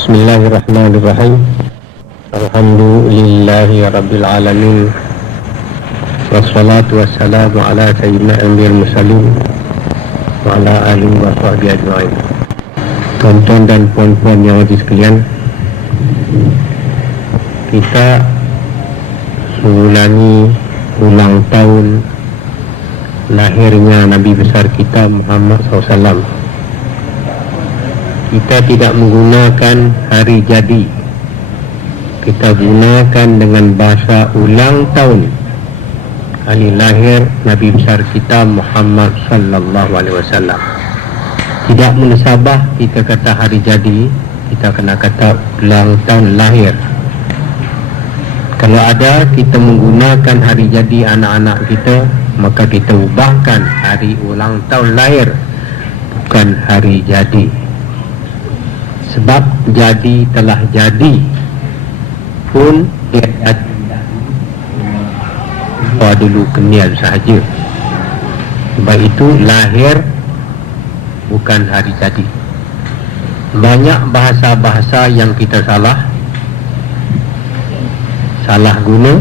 Bismillahirrahmanirrahim. Alhamdulillahi rabbil alamin. Wassalatu wassalamu ala sayyidina anbiya'il mursalin wa ala alihi wa sahbihi ajma'in. Tuan-tuan dan puan-puan yang hadis sekalian, kita mengulangi ulang tahun lahirnya Nabi besar kita Muhammad SAW. Kita tidak menggunakan hari jadi, kita gunakan dengan bahasa ulang tahun hari lahir Nabi besar kita Muhammad sallallahu alaihi wasallam. Tidak munasabah kita kata hari jadi, kita kena kata ulang tahun lahir. Kalau ada kita menggunakan hari jadi anak-anak kita, maka kita ubahkan hari ulang tahun lahir, bukan hari jadi. Sebab jadi telah jadi pun dia dulu kenal sahaja. Sebab itu lahir bukan hari jadi. Banyak bahasa-bahasa yang kita salah guna,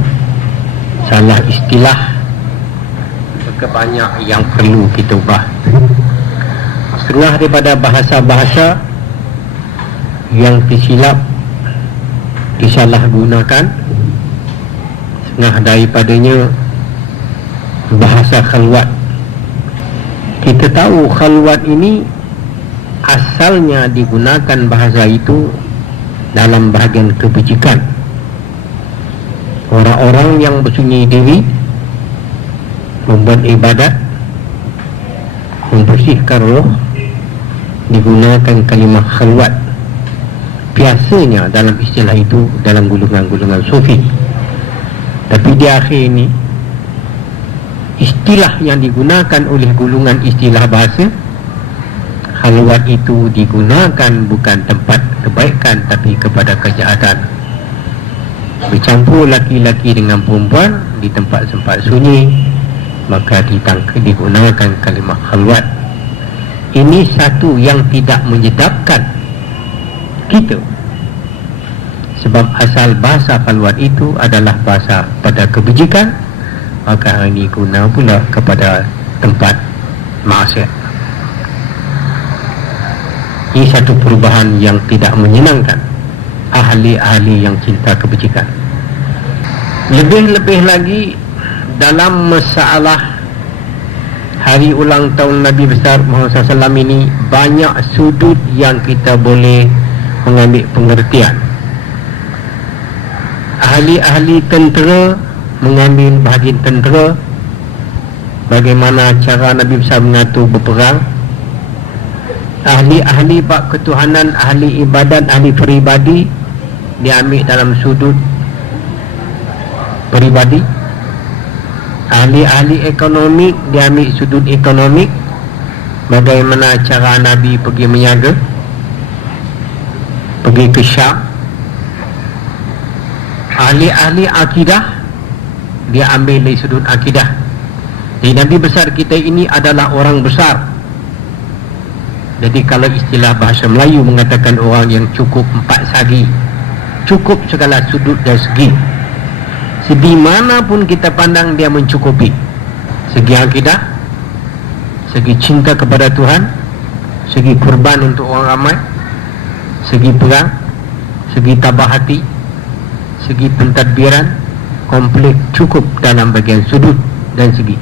salah istilah, maka banyak yang perlu kita ubah. Setengah daripada bahasa-bahasa yang tersilap disalahgunakan, setengah daripadanya bahasa khalwat. Kita tahu khalwat ini asalnya digunakan bahasa itu dalam bahagian kebajikan. Orang-orang yang bersunyi diri, membuat ibadat, membersihkan roh, digunakan kalimah khalwat. Biasanya dalam istilah itu dalam golongan-golongan sufi. Tapi di akhir ini istilah yang digunakan oleh golongan istilah bahasa khalwat itu digunakan bukan tempat kebaikan tapi kepada kejahatan. Bercampur laki-laki dengan perempuan di tempat-tempat sunyi, maka digunakan kalimah khalwat. Ini satu yang tidak menyedapkan kita, sebab asal bahasa khalwat itu adalah bahasa pada kebajikan, maka hari ini guna pula kepada tempat maksiat. Ini satu perubahan yang tidak menyenangkan ahli-ahli yang cinta kebajikan. Lebih-lebih lagi dalam masalah hari ulang tahun Nabi besar Muhammad SAW ini, banyak sudut yang kita boleh mengambil pengertian. Ahli-ahli tentera mengambil bahagian tentera, bagaimana cara Nabi besar mengatur berperang. Ahli-ahli bab ketuhanan, ahli ibadat, ahli peribadi diambil dalam sudut peribadi. Ahli-ahli ekonomi diambil sudut ekonomik, bagaimana cara Nabi pergi menjaga, pergi ke Syam. Ahli-ahli akidah dia ambil dari sudut akidah. Jadi Nabi besar kita ini adalah orang besar. Jadi kalau istilah bahasa Melayu mengatakan orang yang cukup 4 sagi, cukup segala sudut dan segi. Segi mana pun kita pandang dia mencukupi. Segi akidah, segi cinta kepada Tuhan, segi kurban untuk orang ramai, segi perang, segi tabah hati, segi pentadbiran, komplit, cukup dalam bagian sudut dan segi.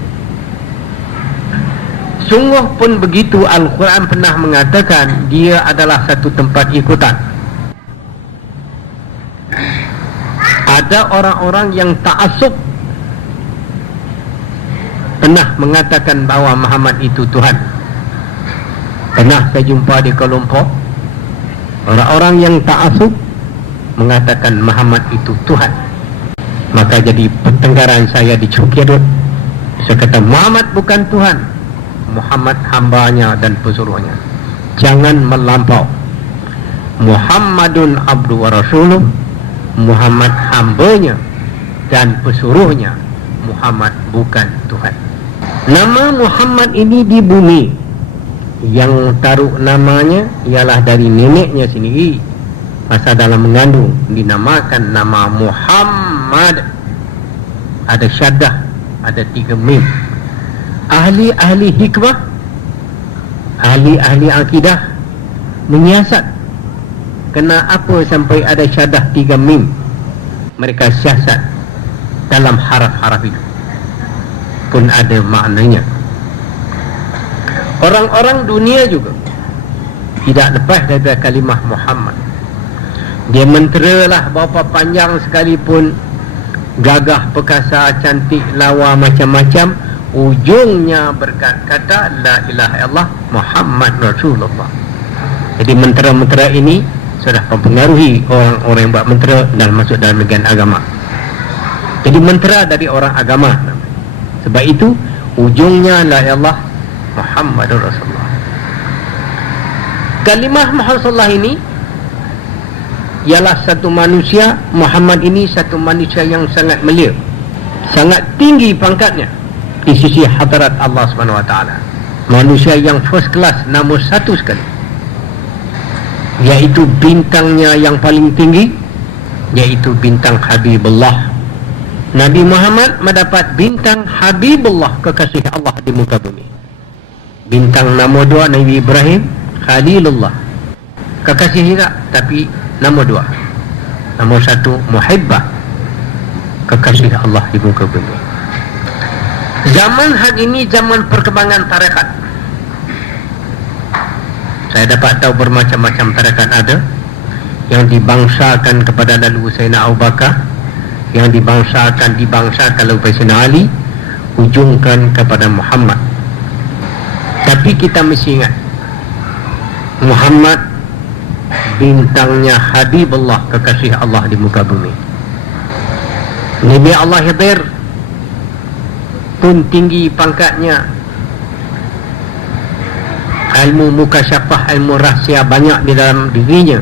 Sungguh pun begitu, Al-Quran pernah mengatakan dia adalah satu tempat ikutan. Ada orang-orang yang ta'assub pernah mengatakan bahawa Muhammad itu Tuhan. Pernah saya jumpa di Kuala Lumpur, orang-orang yang ta'assub mengatakan Muhammad itu Tuhan. Maka jadi pertengkaran saya di Chokiadut Saya kata Muhammad bukan Tuhan, Muhammad hambanya dan pesuruhnya. Jangan melampau. Muhammadun abdu wa rasuluh, Muhammad hambanya dan pesuruhnya. Muhammad bukan Tuhan. Nama Muhammad ini di bumi, yang taruh namanya ialah dari neneknya sendiri. Masa dalam mengandung dinamakan nama Muhammad. Ada syaddah, ada 3 mim. Ahli-ahli hikmah, ahli-ahli akidah menyiasat kenapa sampai ada syaddah 3 mim. Mereka siasat dalam haraf-haraf itu pun ada maknanya. Orang-orang dunia juga tidak lepas dari kalimah Muhammad. Dia menteralah berapa panjang sekalipun, gagah, perkasa, cantik, lawa, macam-macam, ujungnya berkata la ilaha illallah Muhammad Rasulullah. Jadi mentera-mentera ini sudah mempengaruhi orang-orang yang buat mentera dan masuk dalam bagian agama. Jadi mentera dari orang agama. Sebab itu ujungnya la ilaha Muhammadur Rasulullah. Kalimah Muhammad Rasulullah ini ialah satu manusia. Muhammad ini satu manusia yang sangat mulia, sangat tinggi pangkatnya di sisi hadarat Allah Subhanahu Wa Taala. Manusia yang first class, nombor 1 sekali, yaitu bintangnya yang paling tinggi, yaitu bintang Habibullah. Nabi Muhammad mendapat bintang Habibullah, kekasih Allah di muka bumi. Bintang nombor 2 Nabi Ibrahim, Khalilullah, kekasih juga, tapi nombor 2. Nombor 1 Muhibbah, kekasih Allah di muka bumi. Zaman hari ini zaman perkembangan tarekat. Saya dapat tahu bermacam-macam tarekat ada. Yang dibangsakan kepada lalu Sayyidina Abu Bakar, yang dibangsakan lalu Sayyidina Ali, ujungkan kepada Muhammad. Tapi kita mesti ingat, Muhammad bintangnya Habibullah, kekasih Allah di muka bumi. Nabi Allah Khidir pun tinggi pangkatnya, ilmu mukasyafah, ilmu rahsia banyak di dalam dirinya,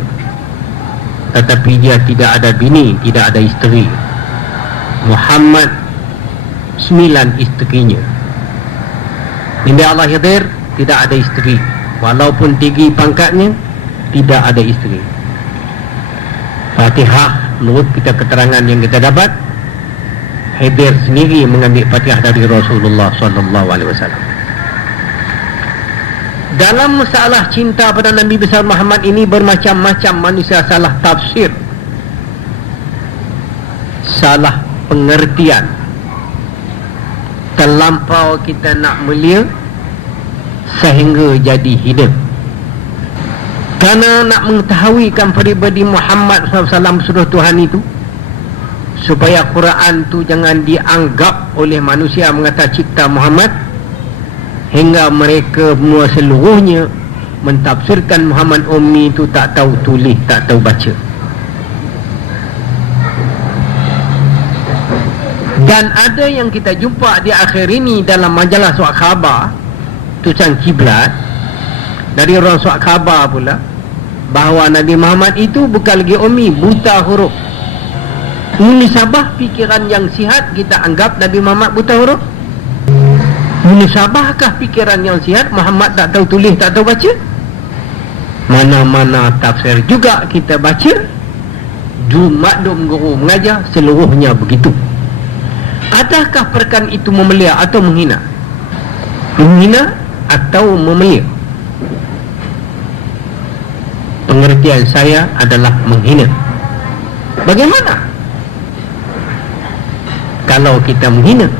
tetapi dia tidak ada bini, tidak ada isteri. Muhammad 9 isterinya. Nabi Allah Khidir tidak ada isteri, walaupun tinggi pangkatnya, tidak ada isteri. Fatihah, menurut kita keterangan yang kita dapat, Khidir sendiri mengambil Fatihah dari Rasulullah SAW. Dalam masalah cinta pada Nabi besar Muhammad ini, bermacam-macam manusia salah tafsir, salah pengertian. Terlampau kita nak mulia sehingga jadi hina. Kerana nak mengetahuikan pribadi Muhammad SAW suruh Tuhan itu, supaya Quran tu jangan dianggap oleh manusia mengata cipta Muhammad, hingga mereka semua seluruhnya mentafsirkan Muhammad Ummi itu tak tahu tulis, tak tahu baca. Dan ada yang kita jumpa di akhir ini dalam majalah surat khabar, tulisan kiblat dari orang surat khabar pula, bahawa Nabi Muhammad itu bukan lagi ummi, buta huruf. Munisabah fikiran yang sihat kita anggap Nabi Muhammad buta huruf? Munisabahkah fikiran yang sihat Muhammad tak tahu tulis, tak tahu baca? Mana-mana tafsir juga kita baca, maklum guru mengajar, seluruhnya begitu. Adakah perkara itu memelia atau menghina? Menghina atau memelia? Pengertian saya adalah menghina. Bagaimana kalau kita menghina?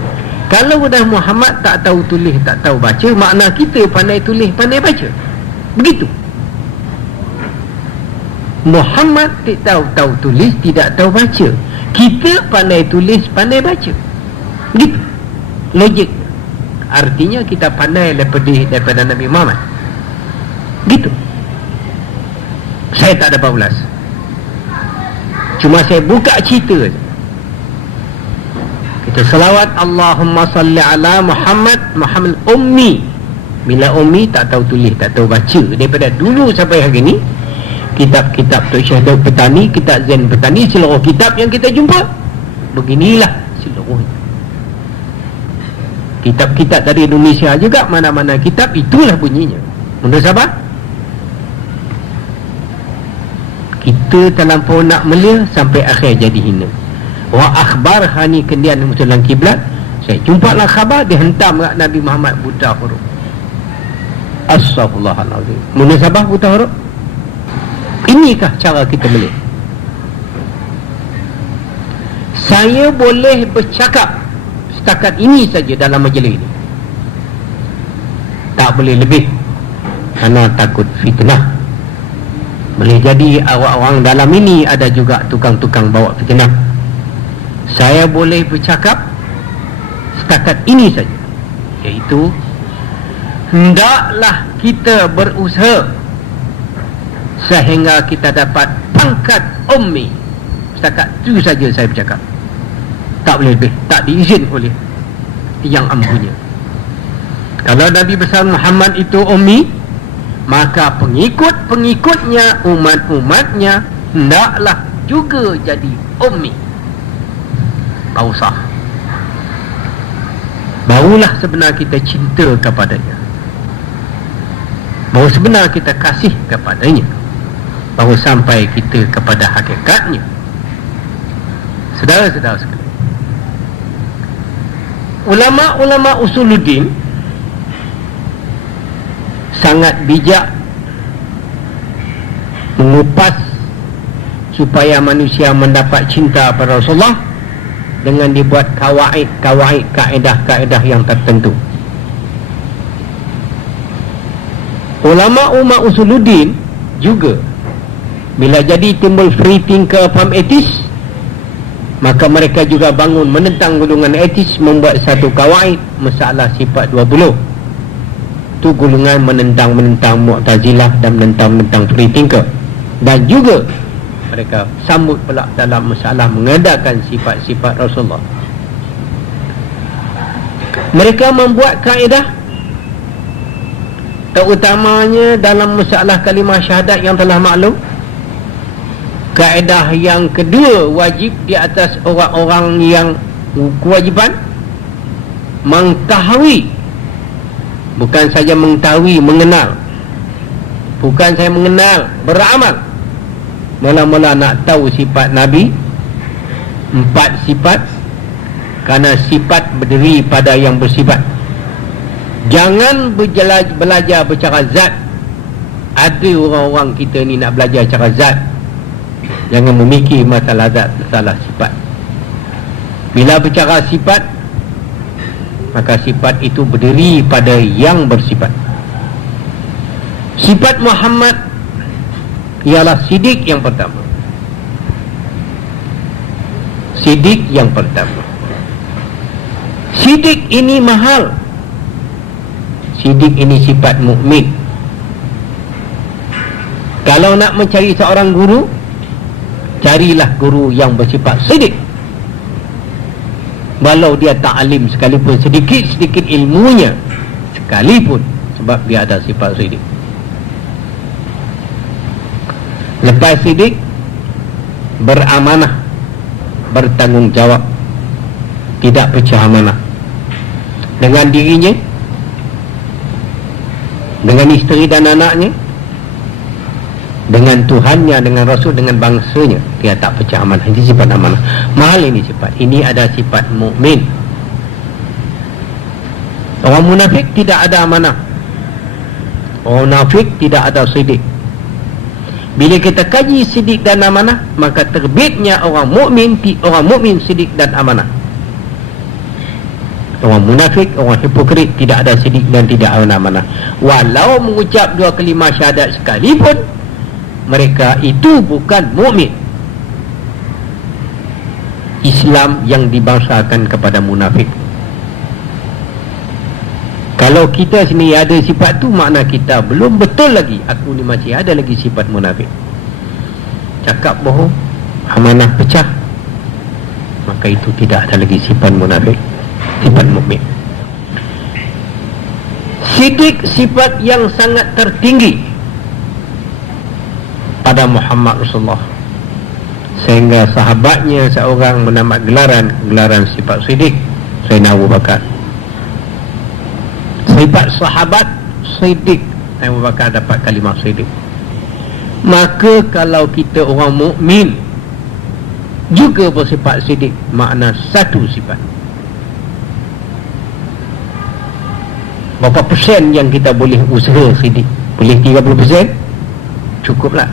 Kalau dah Muhammad tak tahu tulis, tak tahu baca, makna kita pandai tulis, pandai baca. Begitu. Muhammad tak tahu tulis, tidak tahu baca. Kita pandai tulis, pandai baca. Begitu logik. Artinya kita pandai daripada Nabi Muhammad. Gitu. Saya tak dapat ulas, cuma saya buka cerita saja. Kita salawat Allahumma salli ala Muhammad, Muhammad ummi. Bila ummi tak tahu tulis, tak tahu baca. Daripada dulu sampai hari ni, kitab-kitab Tok Syahid Petani, kitab Zain Petani, seluruh kitab yang kita jumpa beginilah seluruhnya. Kitab-kitab dari Indonesia juga, mana-mana kitab itulah bunyinya. Menurut sahabat, kita terlampau nak melia sampai akhir jadi hina. Wa akhbar hani kendian musulan kiblat. Saya jumpalah khabar dihentam kat Nabi Muhammad buta huruf. Astaghfirullahalazim. Menurut sahabat buta huruf. Inikah cara kita melia? Saya boleh bercakap setakat ini saja dalam majlis ini, tak boleh lebih, kerana takut fitnah. Boleh jadi orang-orang dalam ini ada juga tukang-tukang bawa fitnah. Saya boleh bercakap setakat ini saja, iaitu hendaklah kita berusaha sehingga kita dapat pangkat ummi. Setakat itu saja saya bercakap, tak boleh lebih, tak diizin oleh yang ampunya. Kalau Nabi besar Muhammad itu ummi, maka pengikut-pengikutnya, umat-umatnya hendaklah juga jadi ummi. Tak usah. Barulah sebenar kita cinta kepadanya, baru sebenar kita kasih kepadanya, baru sampai kita kepada hakikatnya. Saudara-saudara sekalian, ulama-ulama usuluddin sangat bijak mengupas supaya manusia mendapat cinta pada Rasulullah dengan dibuat kawaid, kaedah-kaedah yang tertentu. Ulama-ulama usuluddin juga bila jadi timbul free thinker from atheist, maka mereka juga bangun menentang golongan etis, membuat satu kawaid masalah sifat 20. Itu golongan menentang Mu'tazilah dan menentang free thinker. Dan juga mereka sambut pula dalam masalah mengadakan sifat-sifat Rasulullah. Mereka membuat kaedah, terutamanya dalam masalah kalimah syahadat yang telah maklum. Kaedah yang kedua wajib di atas orang-orang yang kewajiban mengetahui, bukan saja mengetahui, mengenal. Bukan saya mengenal, beramal. Mula-mula nak tahu sifat Nabi, 4 sifat, kerana sifat berdiri pada yang bersifat. Jangan belajar bercara zat. Ada orang-orang kita ni nak belajar cara zat, jangan memikir masalah zat, masalah sifat. Bila bicara sifat, maka sifat itu berdiri pada yang bersifat. Sifat Muhammad ialah sidik yang pertama. Sidik yang pertama. Sidik ini mahal. Sidik ini sifat mukmin. Kalau nak mencari seorang guru, carilah guru yang bersifat sidik. Walau dia tak alim sekalipun, sedikit-sedikit ilmunya sekalipun, sebab dia ada sifat sidik. Lepas sidik, beramanah, bertanggungjawab, tidak pecah amanah dengan dirinya, dengan isteri dan anaknya, dengan Tuhannya, dengan Rasul, dengan bangsanya. Dia tak pecah amanah. Ini sifat amanah. Mahal ini sifat. Ini ada sifat mukmin. Orang munafik tidak ada amanah. Orang munafik tidak ada sidik. Bila kita kaji sidik dan amanah, maka terbitnya orang mukmin sidik dan amanah. Orang munafik, orang hipokrit tidak ada sidik dan tidak ada amanah. Walau mengucap 2 kalimah syahadat sekalipun, mereka itu bukan mukmin. Islam yang dibangsakan kepada munafik. Kalau kita sini ada sifat tu, makna kita belum betul lagi. Aku ni masih ada lagi sifat munafik. Cakap bohong, amanah pecah, maka itu tidak ada lagi sifat munafik, sifat mukmin. Siddiq sifat yang sangat tertinggi pada Muhammad Rasulullah, sehingga sahabatnya seorang mendapat gelaran sifat siddiq, Sayyidina Abu Bakar. Sifat sahabat siddiq, Abu Bakar dapat kalimah siddiq. Maka kalau kita orang mukmin juga bersifat siddiq, makna satu sifat. Berapa persen yang kita boleh usaha siddiq? Boleh 30%? Cukuplah.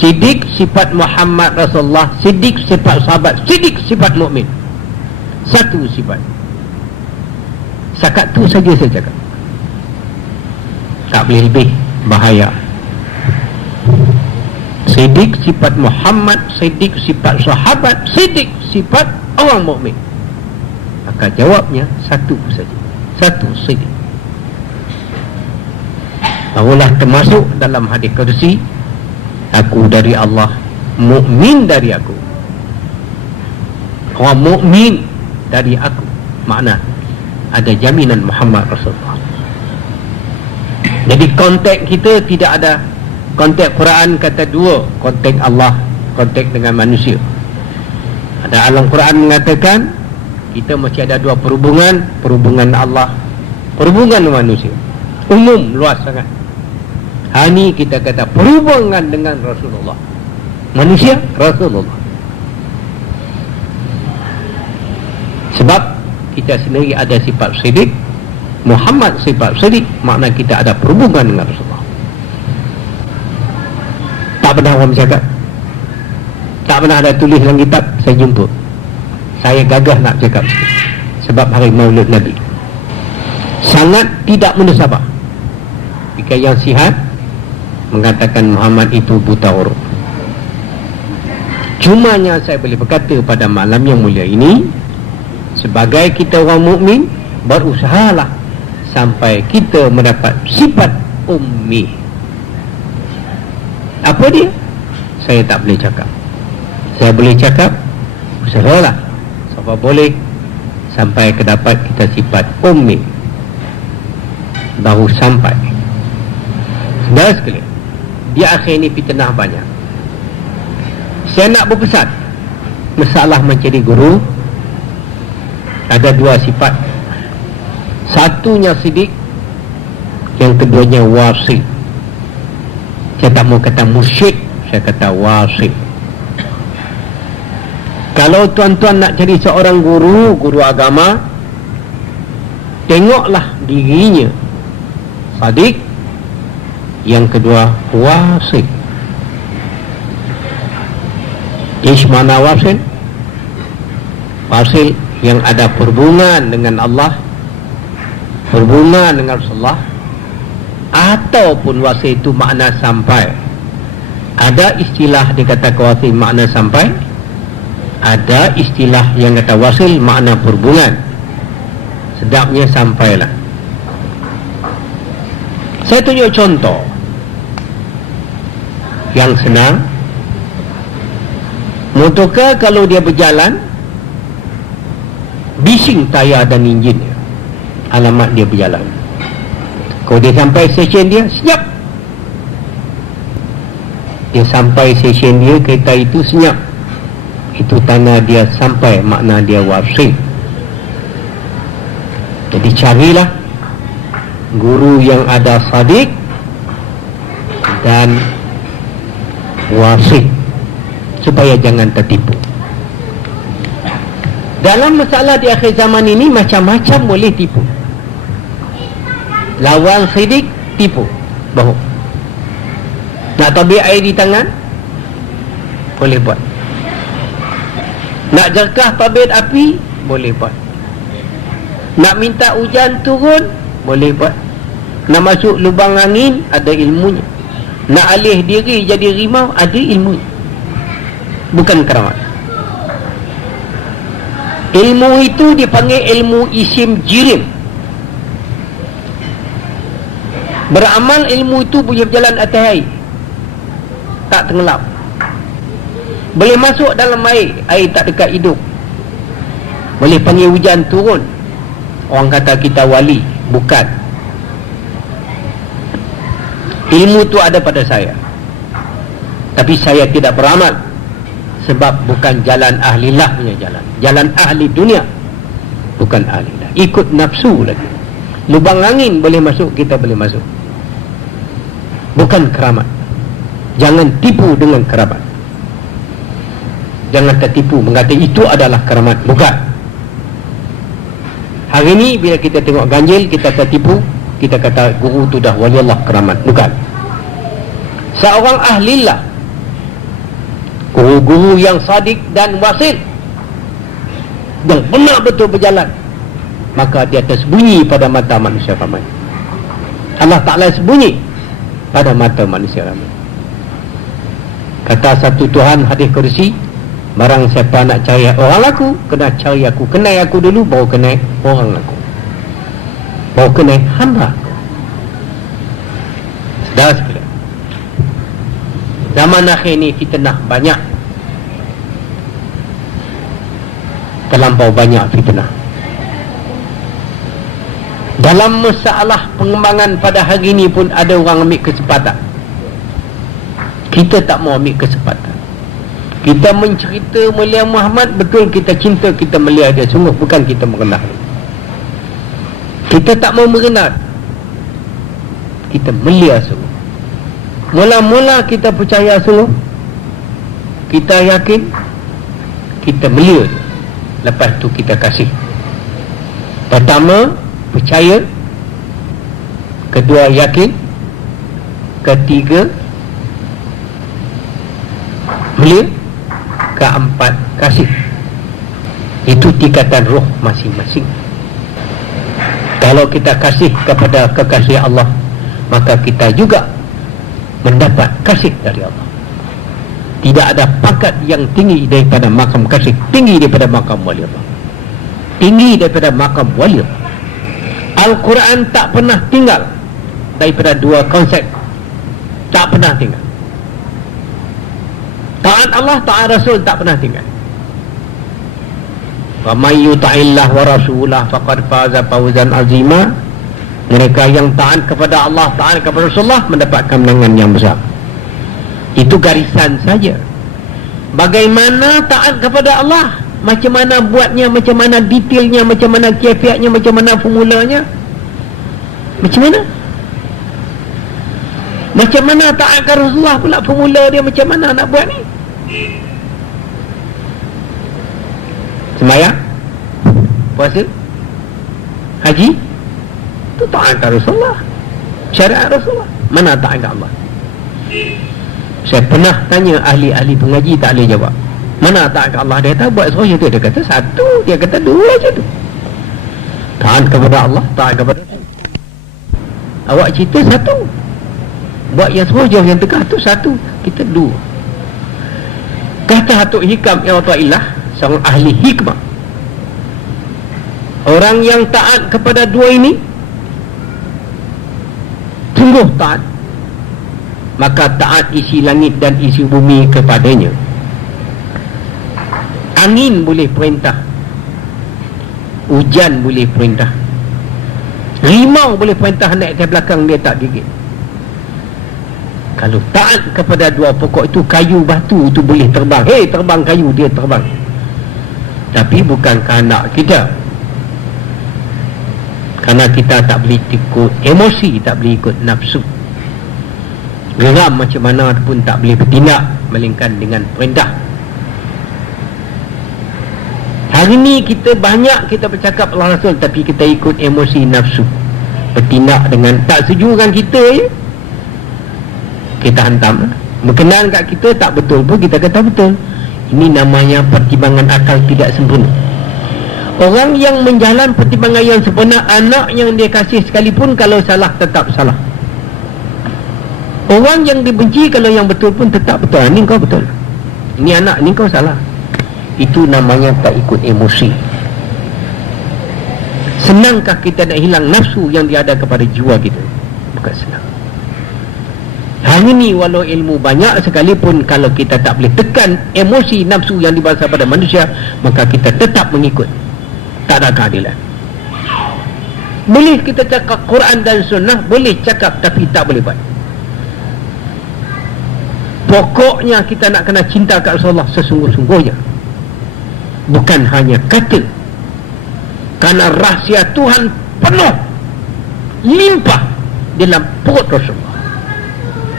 Siddiq sifat Muhammad Rasulullah, siddiq sifat sahabat, siddiq sifat mukmin. Satu sifat. Sakat tu saja saya cakap. Tak boleh lebih, bahaya. Siddiq sifat Muhammad, siddiq sifat sahabat, siddiq sifat orang mukmin. Maka jawabnya satu saja. Satu siddiq. Barulah termasuk dalam hadis qudsi, aku dari Allah, mukmin dari aku. Orang mukmin dari aku. Makna ada jaminan Muhammad Rasulullah. Jadi konteks kita tidak ada konteks Quran kata dua, konteks Allah, konteks dengan manusia. Ada alam Quran mengatakan kita mesti ada dua perhubungan, perhubungan Allah, perhubungan manusia. Umum, luas sangat. Hari ini kita kata perhubungan dengan Rasulullah. Manusia, Rasulullah. Sebab kita sendiri ada sifat siddiq, Muhammad sifat siddiq, makna kita ada perhubungan dengan Rasulullah. Tak pernah orang bercakap, tak pernah ada tulis dalam kitab, saya jumpa. Saya gagah nak cakap sikit. Sebab hari Maulid Nabi sangat tidak munasabah jika yang sihat mengatakan Muhammad itu buta huruf. Cumanya saya boleh berkata pada malam yang mulia ini, sebagai kita orang mukmin, berusahalah sampai kita mendapat sifat ummi. Apa dia? Saya tak boleh cakap. Saya boleh cakap, usahalah sampai boleh sampai ke dapat kita sifat ummi. Baru sampai. Saudara sekalian, di akhir ini fitnah banyak. Saya nak berpesan, masalah menjadi guru ada dua sifat. Satunya siddiq, yang keduanya wasi. Saya tak mau kata musyrik, saya kata wasi. Kalau tuan-tuan nak jadi seorang guru agama, tengoklah dirinya siddiq, yang kedua wasi. Ish mana wasil? Wasil yang ada perhubungan dengan Allah, perhubungan dengan Rasulullah, ataupun wasil itu makna sampai. Ada istilah dikatakan wasil makna sampai, ada istilah yang kata wasil makna perhubungan. Sedapnya sampailah. Saya tunjuk contoh yang senang. Motorcar kalau dia berjalan, bising tayar dan enjinnya, alamat dia berjalan. Kalau dia sampai stesen dia, senyap. Dia sampai stesen dia, kereta itu senyap. Itu tanda dia sampai, makna dia wasil. Jadi carilah guru yang ada siddiq dan wasil, supaya jangan tertipu. Dalam masalah di akhir zaman ini macam-macam boleh tipu. Lawan siddiq, tipu, bohong. Nak tabik air di tangan, boleh buat. Nak jerkah tabit api, boleh buat. Nak minta hujan turun, boleh buat. Nak masuk lubang angin, ada ilmunya. Nak alih diri jadi rimau, ada ilmunya. Bukan keramat. Ilmu itu dipanggil ilmu isim jirim. Beramal ilmu itu boleh berjalan atas air, tak tenggelam. Boleh masuk dalam air, air tak dekat hidup, Boleh panggil hujan turun, orang kata kita wali. Bukan. Ilmu tu ada pada saya, tapi saya tidak beramal, sebab bukan jalan ahlilah punya jalan. Jalan ahli dunia, bukan ahlilah. Ikut nafsu lagi. Lubang angin boleh masuk, kita boleh masuk. Bukan keramat. Jangan tipu dengan keramat. Jangan tertipu mengata itu adalah keramat. Bukan. Hari ini bila kita tengok ganjil, kita tertipu, kita kata guru tu dah wali Allah, keramat. Bukan. Seorang ahlilah, guru-guru yang sadik dan wasil, yang benar betul berjalan, maka dia tersembunyi pada mata manusia ramai. Allah Ta'ala sembunyi pada mata manusia ramai. Kata satu Tuhan hadis kursi, barang siapa nak cari orang laku, kena cari aku, kenal aku dulu, baru kenal orang laku, baru kenal hamba aku. Saudara sekalian, zaman akhir ni fitnah banyak, terlampau banyak fitnah. Dalam masalah pengembangan pada hari ini pun ada orang ambil kesempatan. Kita tak mau ambil kesempatan. Kita mencerita mulia Muhammad, betul kita cinta, kita mulia dia sungguh, bukan kita merendah. Kita tak mau merendah, kita mulia sungguh. Mula-mula kita percaya sungguh, kita yakin, kita mulia dia. Lepas tu kita kasih. Pertama percaya, kedua yakin, ketiga mulia, keempat kasih. Itu tingkatan roh masing-masing. Kalau kita kasih kepada kekasih Allah, maka kita juga mendapat kasih dari Allah. Tidak ada pangkat yang tinggi daripada makam kasih, tinggi daripada makam wali Allah, tinggi daripada makam wali Allah. Al-Quran tak pernah tinggal daripada dua konsep. Tak pernah tinggal. Taat Allah, taat Rasul tak pernah tinggal. Wa may yuta'illah wa rasulah faqad faza fawzan azima. Mereka yang taat kepada Allah, taat kepada Rasulullah, mendapatkan kemenangan yang besar. Itu garisan saja. Bagaimana taat kepada Allah, macam mana buatnya, macam mana detailnya, macam mana kaifiatnya, macam mana formulanya, macam mana? Macam mana taat kepada Rasulullah pula, formula dia macam mana nak buat ni? Sembahyang, puasa, haji, itu taat kepada Rasulullah, syariat Rasulullah. Mana taat kepada Allah? Saya pernah tanya ahli-ahli pengaji, tak boleh jawab. Mana taat kepada Allah? Dia kata buat seroja tu, dia kata satu, dia kata dua je tu. Taat kepada Allah, taat kepada Rasul. Awak cerita satu, buat yang seroja yang tegah tu satu, kita dua. Kata Hatuk Hikam yang Ta'illah, seorang ahli hikmah, orang yang taat kepada dua ini sungguh taat, maka taat isi langit dan isi bumi kepadanya. Angin boleh perintah, hujan boleh perintah, rimau boleh perintah naik ke belakang, dia tak gigit. Kalau taat kepada dua pokok itu, kayu batu itu boleh terbang. Hei, terbang kayu, dia terbang. Tapi bukan kehendak kita, kerana kita tak boleh ikut emosi, tak boleh ikut nafsu. Geram macam mana pun tak boleh bertindak melainkan dengan perintah. Hari ni kita banyak kita bercakap Allah Rasul, tapi kita ikut emosi nafsu, bertindak dengan tak setuju dengan kita je, kita hantam. Berkenaan kat kita tak betul pun kita kata betul. Ini namanya pertimbangan akal tidak sempurna. Orang yang menjalan pertimbangan yang sempurna, anak yang dia kasih sekalipun kalau salah tetap salah. Orang yang dibenci kalau yang betul pun tetap betul. Ni kau betul, ni anak, ni kau salah. Itu namanya tak ikut emosi. Senangkah kita nak hilang nafsu yang dia ada kepada jiwa kita? Bukan senang. Hari ni walau ilmu banyak sekalipun, kalau kita tak boleh tekan emosi nafsu yang dibawa pada manusia, maka kita tetap mengikut. tak ada keadilan. Boleh kita cakap Quran dan Sunnah, boleh cakap, tapi tak boleh buat. Pokoknya kita nak kena cinta kat Rasulullah sesungguh-sungguhnya, bukan hanya kata. Kerana rahsia Tuhan penuh, limpah dalam perut Rasulullah.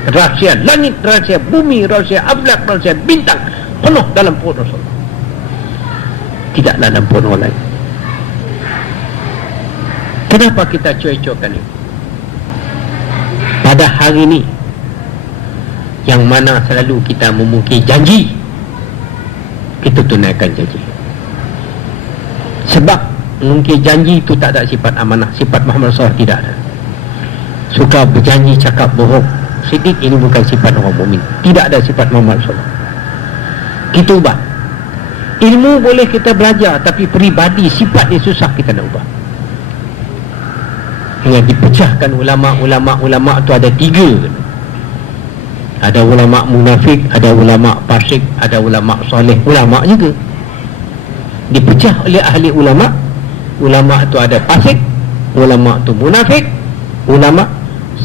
Rahsia langit, rahsia bumi, rahsia aflak, rahsia bintang, penuh dalam perut Rasulullah, tidak dalam perut orang lain. Kenapa kita cuai-cuaikan ini? Pada hari ini, yang mana selalu kita memungkiri janji, kita tunaikan janji. Sebab mungkiri janji itu tak ada sifat amanah, sifat Muhammad SAW tidak ada. Suka berjanji, cakap bohong, sidik, ini bukan sifat orang mukmin. Tidak ada sifat Muhammad SAW. Kita ubah. Ilmu boleh kita belajar, tapi peribadi, sifat dia susah kita nak ubah. Yang dipecahkan ulama' tu ada 3. Ada ulama' munafik, ada ulama' fasik, ada ulama' soleh. Ulama' juga dipecah oleh ahli ulama'. Ulama' tu ada fasik, ulama' tu munafik, ulama'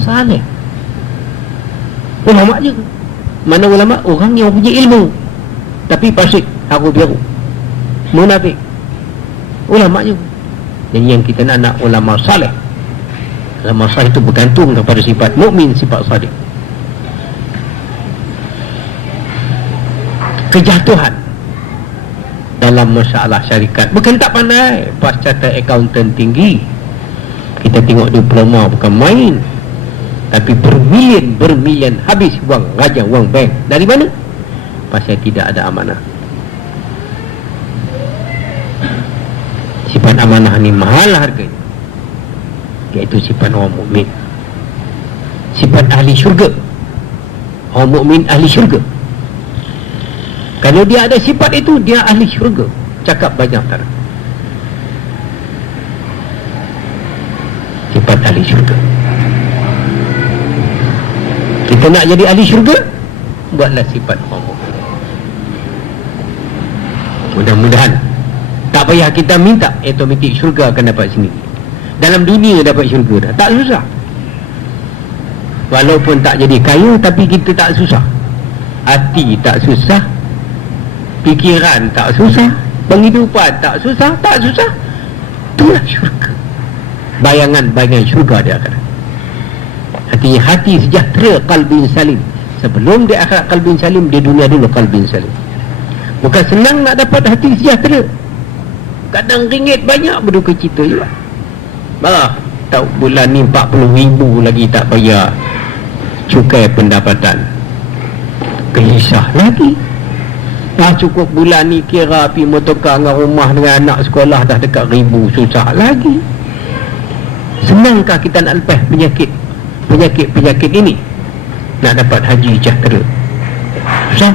saleh. Ulama' juga. Mana ulama'? Orang yang punya ilmu tapi fasik, haru biru, munafik. Ulama' juga. Dan yang kita nak ulama' saleh. Ulama' saleh itu bergantung kepada sifat mukmin, sifat sadiq. Kejatuhan dalam masalah syarikat, bukan tak pandai, pas catat accountant tinggi, kita tengok diploma bukan main, tapi bermilion habis wang raja, wang bank. Dari mana? Pasal tidak ada amanah. Sifat amanah ni mahal harganya, iaitu sifat orang mukmin, sifat ahli syurga. Orang mukmin ahli syurga. Kalau dia ada sifat itu, dia ahli syurga. Cakap banyak tak? Sifat ahli syurga. Kita nak jadi ahli syurga, buatlah sifat orang mukmin. Mudah-mudahan tak payah kita minta, automatik syurga akan dapat sini. Dalam dunia dapat syurga dah, tak susah. Walaupun tak jadi kaya, tapi kita tak susah. Hati tak susah, fikiran tak susah, penghidupan tak susah, itulah syurga. Bayangan syurga di akhirat. Hati sejahtera, qalbin salim. Sebelum di akhirat qalbin salim, di dunia dulu qalbin salim. Bukan senang nak dapat hati sejahtera. Kadang ringgit banyak, berduka cita juga. Tahu bulan ni 40,000 lagi tak bayar cukai pendapatan, gelisah lagi. Cukup bulan ni kira pergi motorkar dengan rumah dengan anak sekolah dah dekat 1,000, susah lagi. Senangkah kita nak lepas penyakit ini, nak dapat haji sejahtera? Susah.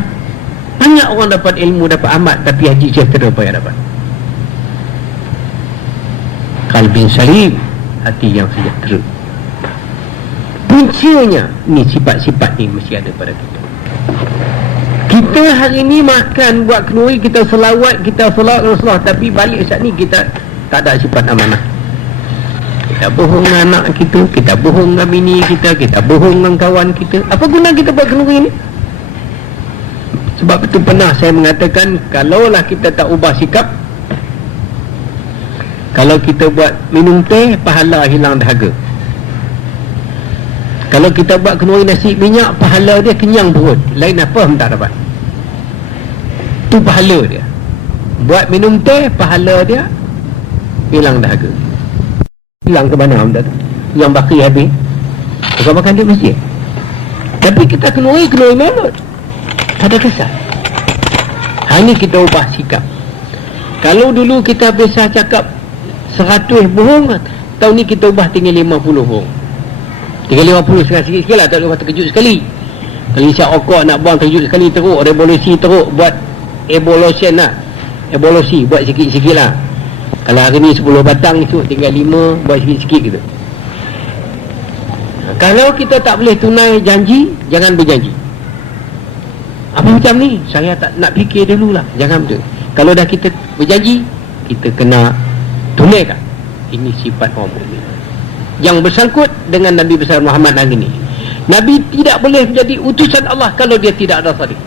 Banyak orang dapat ilmu, dapat amat, tapi haji sejahtera payah dapat. Qalbin salim, hati yang sejahtera. Puncanya ni, sifat-sifat ni mesti ada pada kita. Kita hari ni makan, buat kenduri, kita selawat, kita solat Rasulullah, tapi balik saat ni kita tak ada sifat amanah. Kita bohong dengan anak kita, kita bohong dengan bini kita bohong dengan kawan kita. Apa guna kita buat kenduri ni? Sebab itu pernah saya mengatakan, kalaulah kita tak ubah sikap, kalau kita buat minum teh, pahala hilang dahaga. Kalau kita buat kenduri nasi minyak, pahala dia kenyang perut, lain apa pun tak dapat. Tu pahala dia. Buat minum teh, pahala dia hilang dahaga. Hilang ke mana benda tu? Yang baki habis, bukan makan dia mesti. Tapi kita kenduri melut, tak ada kesan. Hari ni kita ubah sikap. Kalau dulu kita biasa cakap 100 bohong, tahun ni kita ubah tinggal 50 bohong. Tinggal 50 sikit-sikit lah, tak boleh terkejut sekali. Kalau isyak okok nak buang terkejut sekali, teruk revolusi, teruk buat evolution lah, evolusi, buat sikit-sikit lah. Kalau hari ni 10 batang, esok tinggal 5, buat sikit-sikit gitu. Kalau kita tak boleh tunai janji, jangan berjanji. Apa macam ni? Saya tak nak fikir dulu lah, jangan betul. Kalau dah kita berjanji, kita kena tunaikan. Ini sifat orang mukmin. Yang bersangkut dengan Nabi besar Muhammad hari ini, Nabi tidak boleh menjadi utusan Allah kalau dia tidak ada salih.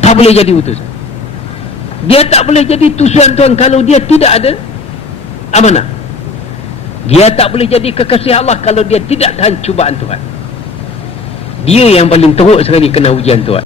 Tak boleh jadi utusan. Dia tak boleh jadi tusuan Tuhan kalau dia tidak ada amanah. Dia tak boleh jadi kekasih Allah kalau dia tidak tahan cubaan Tuhan. Dia yang paling teruk sekali kena ujian Tuhan.